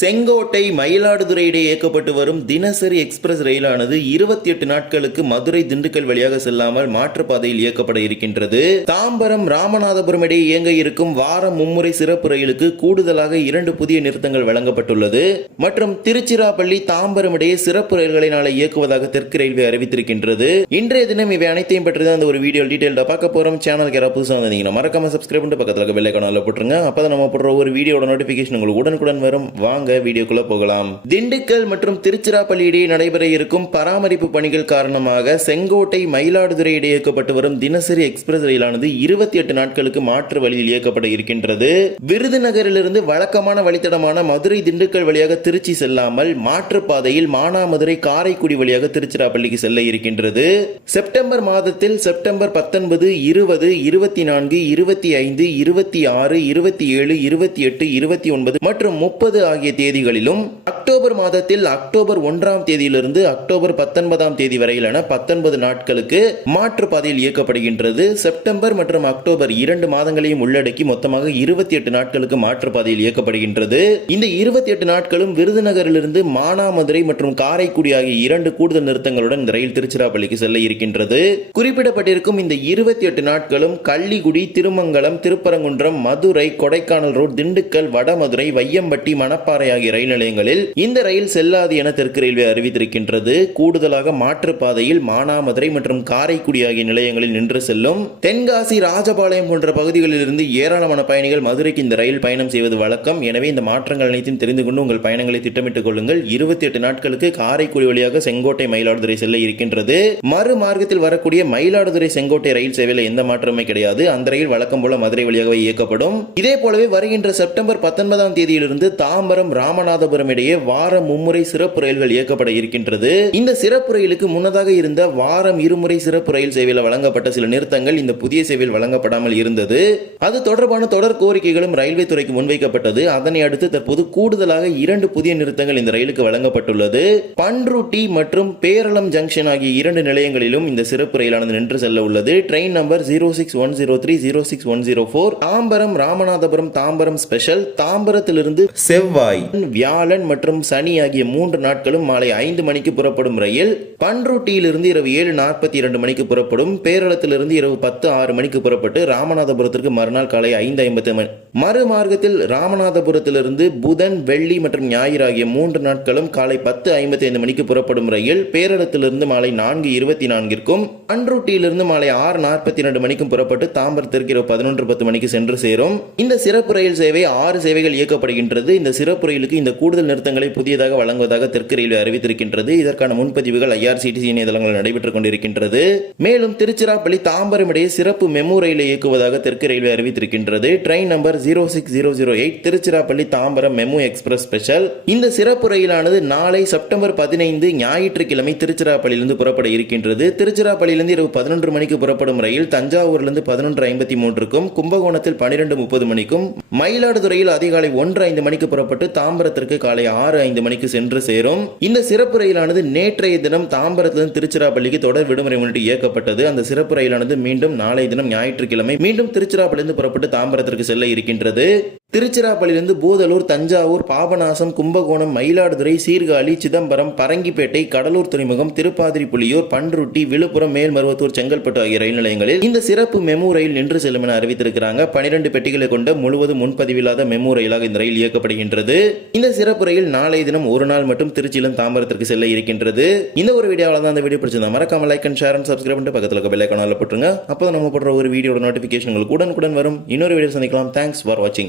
செங்கோட்டை மயிலாடுதுறை இடையே இயக்கப்பட்டு வரும் தினசரி எக்ஸ்பிரஸ் ரயிலானது இருபத்தி எட்டு நாட்களுக்கு மதுரை திண்டுக்கல் வழியாக செல்லாமல் மாற்றுப்பாதையில் இயக்கப்பட இருக்கின்றது. தாம்பரம் ராமநாதபுரம் இடையே இயங்க இருக்கும் வாரம் மும்முறை சிறப்பு ரயிலுக்கு கூடுதலாக இரண்டு புதிய நிறுத்தங்கள் வழங்கப்பட்டுள்ளது. மற்றும் திருச்சிராப்பள்ளி தாம்பரம் இடையே சிறப்பு ரயில்களை நாளை இயக்குவதாக தெற்கு ரயில்வே அறிவித்திருக்கின்றது. இன்றைய தினம் இவை அனைத்தையும் பற்றி தான் அந்த ஒரு வீடியோ டீடைல்டா பார்க்க போறோம். சேனலுக்கு யாராவது புதுசாக வந்தீங்கன்னா மறக்காம சப்ஸ்கிரைப் பண்ணிட்டு பக்கத்தில் இருக்க பெல் ஐக்கானில் போட்டுருங்க. அப்பதான் நம்ம போடுற ஒரு வீடியோட நோட்டிபிகேஷன் உங்களுக்கு உடனுக்குடன் வரும். வாங்க வீடியோக்குள்ள போகலாம். திண்டுக்கல் மற்றும் திருச்சிராப்பள்ளி இடையே நடைபெற இருக்கும் பராமரிப்பு பணிகள் காரணமாக செங்கோட்டை மயிலாடுதுறை இடையே இயக்கப்பட்டு வரும் தினசரி எக்ஸ்பிரஸ் ரயிலானது இருபத்தி எட்டு நாட்களுக்கு மாற்று வழியில் இயக்கப்பட இருக்கின்றது. விருதுநகரிலிருந்து வழக்கமான வழித்தடமான மதுரை திண்டுக்கல் வழியாக திருச்சி செல்லாமல் மாற்று பாதையில் மானாமதுரை காரைக்குடி வழியாக திருச்சிராப்பள்ளிக்கு செல்ல இருக்கின்றது. செப்டம்பர் மாதத்தில் செப்டம்பர் பத்தொன்பது இருபது இருபத்தி நான்கு இருபத்தி ஐந்து இருபத்தி ஆறு இருபத்தி ஏழு இருபத்தி எட்டு இருபத்தி ஒன்பது மற்றும் முப்பது ஆகிய தேதிகளிலும் அக்டோபர் மாதத்தில் அக்டோபர் ஒன்றாம் தேதியிலிருந்து அக்டோபர் பத்தொன்பதாம் தேதி வரையிலான பத்தொன்பது நாட்களுக்கு மாற்று பாதையில் இயக்கப்படுகின்றது. செப்டம்பர் மற்றும் அக்டோபர் இரண்டு மாதங்களையும் உள்ளடக்கி மொத்தமாக இருபத்தி எட்டு நாட்களுக்கு மாற்று பாதையில் இயக்கப்படுகின்றது. இந்த இருபத்தி எட்டு நாட்களும் விருதுநகரிலிருந்து மானாமதுரை மற்றும் காரைக்குடி ஆகிய இரண்டு கூடுதல் நிறுத்தங்களுடன் இந்த ரயில் திருச்சிராப்பள்ளிக்கு செல்ல இருக்கின்றது. குறிப்பிடப்பட்டிருக்கும் இந்த இருபத்தி எட்டு நாட்களும் கள்ளிக்குடி திருமங்கலம் திருப்பரங்குன்றம் மதுரை கொடைக்கானல் ரோடு திண்டுக்கல் வடமதுரை வையம்பட்டி மணப்பாறை ஆகிய ரயில் நிலையங்களில் இந்த ரயில் செல்லாது என தெற்கு ரயில்வே அறிவித்திருக்கின்றது. கூடுதலாக மாற்றுப்பாதையில் மானாமதுரை மற்றும் காரைக்குடி ஆகிய நிலையங்களில் நின்று செல்லும் தென்காசி ராஜபாளையம் போன்ற பகுதிகளில் இருந்து ஏராளமான பயணிகள் மதுரைக்கு இந்த ரயில் பயணம் செய்வது வழக்கம். எனவே இந்த மாற்றங்கள் அனைத்தையும் தெரிந்து கொண்டு உங்கள் பயணங்களை திட்டமிட்டுக் கொள்ளுங்கள். இருபத்தி எட்டு நாட்களுக்கு காரைக்குடி வழியாக செங்கோட்டை மயிலாடுதுறை செல்ல இருக்கின்றது. மறு மார்க்கத்தில் வரக்கூடிய மயிலாடுதுறை செங்கோட்டை ரயில் சேவையில் எந்த மாற்றமே கிடையாது. அந்த ரயில் வழக்கம் போல மதுரை வழியாகவே இயக்கப்படும். இதே போலவே வருகின்ற செப்டம்பர் பத்தொன்பதாம் தேதியிலிருந்து தாம்பரம் ராமநாதபுரம் இடையே வாரம் மும்முறை சிறப்பு ரயில்கள் இயக்கப்பட இருக்கின்றது. இந்த சிறப்பு ரயிலுக்கு முன்னதாக இருந்த வாரம் இருமுறை சிறப்பு ரயில் சேவையில் வழங்கப்பட்ட சில நிறுத்தங்கள் இந்த புதிய சேவையில் வழங்கப்படாமல் இருந்தது. அது தொடர்பான தொடர் கோரிக்கைகளும் ரயில்வே துறைக்கு முன்வைக்கப்பட்டது. அதனை அடுத்து தற்போது கூடுதலாக இரண்டு புதிய நிறுத்தங்கள் இந்த ரயிலுக்கு வழங்கப்பட்டுள்ளது. பன்ருட்டி மற்றும் பேரளம் ஜங்ஷன் ஆகிய இரண்டு நிலையங்களிலும் இந்த சிறப்பு ரயிலானது நின்று செல்ல உள்ளது. Train number zero six one zero three zero six one zero four. Tambaram Ramanathapuram Tambaram special தாம்பரத்திலிருந்து செவ்வாய் வியாழன் மற்றும் மற்றும் சனி ஆகிய மூன்று நாட்களும் மாலை ஐந்து மணிக்கு புறப்படும் ரயில் பன்ருட்டியிலிருந்து இரவு ஏழு நாற்பத்தி இரண்டு மணிக்கு புறப்படும் பேரளத்திலிருந்து இரவு பத்து ஆறு மணிக்கு புறப்பட்டு ராமநாதபுரத்திற்கு மறுநாள் காலை ஐந்து ஐம்பத்தி மணி மறுமார்க்கத்தில் ராமநாதபுரத்திலிருந்து புதன் வெள்ளி மற்றும் ஞாயிறு ஆகிய மூன்று நாட்களும் காலை பத்து ஐம்பத்தி ஐந்து மணிக்கு புறப்படும் ரயில் பேரளத்திலிருந்து மாலை நான்கு இருபத்தி நான்கிற்கும் பன்ருட்டியிலிருந்து மாலை ஆறு நாற்பத்தி இரண்டு மணிக்கும் புறப்பட்டு தாம்பரத்திற்கு இரவு பதினொன்று பத்து மணிக்கு சென்று சேரும். இந்த சிறப்பு ரயில் சேவை ஆறு சேவைகள் இயக்கப்படுகின்றது. இந்த சிறப்பு ரயிலுக்கு இந்த கூடுதல் நிறுத்தங்கள் புதியதாக வழங்குவதாக தெற்கு ரயில்வே அறிவித்திருக்கின்றது. இதற்கான முன்பதிவுகள் ஐஆர்சிடிசி இணையதளங்கள் நடைபெற்றுக் கொண்டிருக்கின்றது. மேலும் திருச்சிராப்பள்ளி தாம்பரம் இடையே சிறப்பு மெமு ரயிலை இயக்குவதாக தெற்கு railway அறிவித்திருக்கின்றது. Train number zero six zero zero eight Tiruchirappalli Tambaram MEMU express special. இந்த சிறப்பு ரயிலானது நாளை செப்டம்பர் பதினைந்து ஞாயிற்றுக்கிழமை திருச்சிராப்பள்ளியிலிருந்து புறப்பட இருக்கின்றது. திருச்சிராப்பள்ளியிலிருந்து இரவு பதினொன்று மணிக்கு புறப்படும் ரயில் தஞ்சாவூரிலிருந்து பதினொன்று ஐம்பத்தி மூன்றுக்கும் கும்பகோணத்தில் பனிரெண்டு முப்பது மணிக்கும் மயிலாடுதுறையில் அதிகாலை ஒன்று ஐந்து மணிக்கு புறப்பட்டு தாம்பரத்திற்கு காலை ஆறு ஐந்து மணிக்கு சென்று சேரும். இந்த சிறப்பு ரயிலானது நேற்றைய தினம் தாம்பரத்திலிருந்து திருச்சிராப்பள்ளிக்கு தொடர் விடுமுறை முன்னிட்டு இயக்கப்பட்டது. அந்த சிறப்பு ரயிலானது மீண்டும் நாளை தினம் ஞாயிற்றுக்கிழமை மீண்டும் திருச்சிராப்பள்ளியிலிருந்து புறப்பட்டு தாம்பரத்திற்கு செல்ல இருக்கின்றது. திருச்சிராப்பள்ளியிலிருந்து பூதலூர் தஞ்சாவூர் பாபநாசம் கும்பகோணம் மயிலாடுதுறை சீர்காழி சிதம்பரம் பரங்கிப்பேட்டை கடலூர் துறைமுகம் திருப்பாதிரி புலியூர் பன்ருட்டி விழுப்புரம் மேல்மருவத்தூர் செங்கல்பட்டு ஆகிய ரயில் நிலையங்களில் இந்த சிறப்பு மெமு ரயில் நின்று செல்லும் என அறிவித்திருக்கிறாங்க. பனிரெண்டு பெட்டிகளை கொண்ட முழுவதும் முன்பதிவில்லாத மெமு ரயிலாக இந்த ரயில் இயக்கப்படுகின்றது. இந்த சிறப்பு ரயில் நாளை தினம் ஒரு நாள் மட்டும் திருச்சியிலும் தாம்பரத்திற்கு செல்ல இருக்கின்றது. இந்த ஒரு வீடியோவில் தான் அந்த வீடியோ பிடிச்சிருந்தா மறக்காம like and share and subscribe பண்ணிட்டு பக்கத்தில் இருக்க பெல்லைக்கான போட்டுருங்க. அப்போ நம்ம போடுற ஒரு வீடியோட நோட்டிஃபிகேஷன் உங்களுக்கு உடனுக்குடன் வரும். இன்னொரு வீடியோ சந்திக்கலாம். தேங்க்ஸ் ஃபார் வாட்சிங்